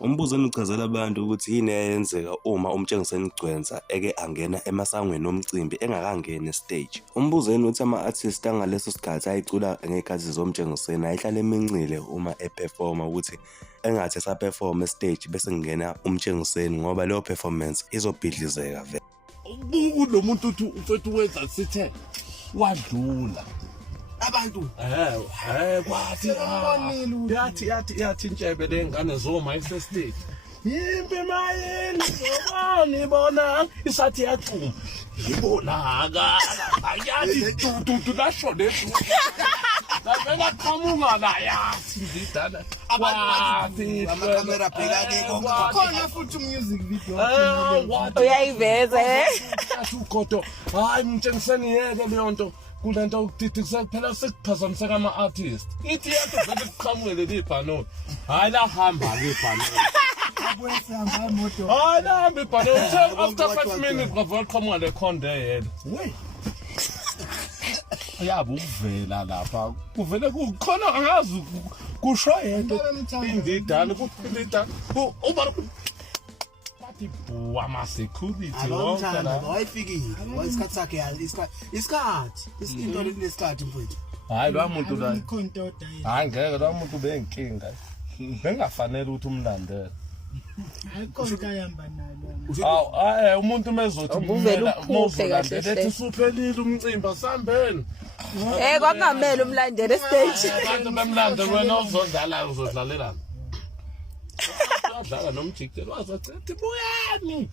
Umbuzo enichazela abantu ukuthi yini eyenzeka uma umtshengiseni Gcwensa eke angena emasangweni omcimbi engakangeni estage. Umbuzo yini ukuthi ama-artist angaleso sikhathi ayicula ngey'khathi zomtshengiseni ayihlale emincile uma eperforma ukuthi engathi esaperforma estage bese kungena umtshengiseni ngoba leyo performance izobhidlizeka vele. Lo muntu ufethu wenza sithe wadlula abantu kwathi yathi intshebe lengane zoma isestage yimpi mayini ngibona isathi yacuma ngibonaka ayathi tu lasho lesu lavela qamuka la yathi ngidala kwathi amakamera bhekane khona futhi music video uyayiveze ugodo hayi mtshengiseni yeke leyo nto kulento ukudithi kusaphela sekuphazamiseka ama-artist ithi yathi vele kuqhamukele libhanoyi hayi lahamba libhanoyi hayi lahamba ibhanoyi after 5 minutes bavele qhamuka lekhonde yena yabo ukuvela lapha kuvele kukhona angazi kusho yento indidane uba ama-security wayifikile isikhathi sakhe isikhathi into lesikhathi mfowethu hayi lowa muntu la hayi ngeke lowa muntu benginkinga bengafanele ukuthi umlandele umuntu mezothi uzolandela ethi suphelile umcimbi asihambeni kwakungamele umlandele estage abantu bemlandela wena uzodlalayo uzodlalelani dlala nomjikelo wazocethi buyani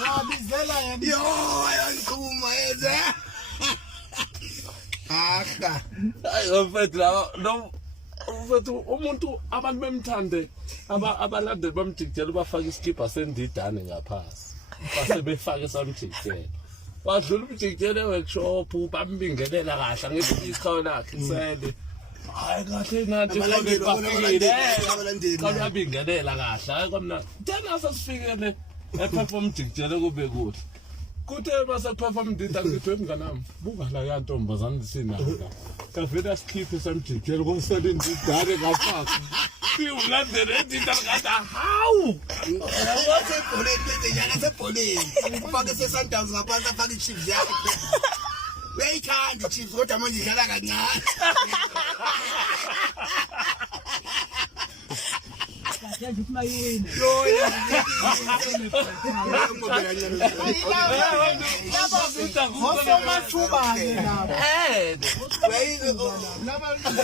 wabizela yena yo yanquma yeza akha ayo mfethu lo mfethu umuntu abantu bemthande abalandeli bamjikelo bafaka iskipa sendidane ngaphasi base befaka esamjikelo wadlula umjikelo workshop bambingelela kahle ngithi ikhawo lakhe sele hayi kahle nathi bafikile kabingelela kahle hayi kwamna thina sasifikele eperform umjikelo kube kuhle kuthe base perform ndida ngithi mnganami buka la yantombazana sinala kavela sikhiphe samjikelo komsele ndidane ngaphasi ulandele ndida ngada hawu wasebholeni benzenjani asebholeni ufake se-Sundowns ngaphansi afake i-chips yakhe uyayithanda i-chips kodwa manje idlala kancane Ngosomathuba ke lapha